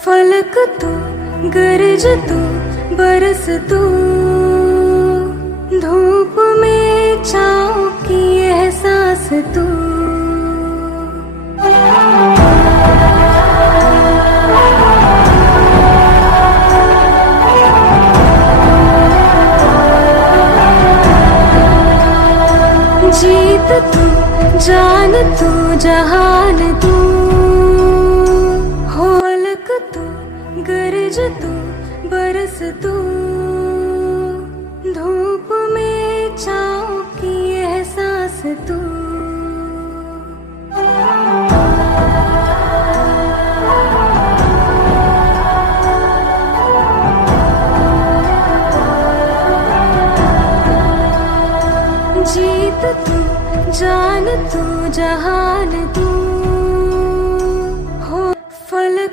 फलक तू, गरज तू, बरस तू, धूप में छाँव की एहसास तू। जीत तू, जान तू, जहान तू, होलक तू, गरज तू, बरस तू, धूप में छाँव की एहसास तू। जीत तू, जान तू, जहान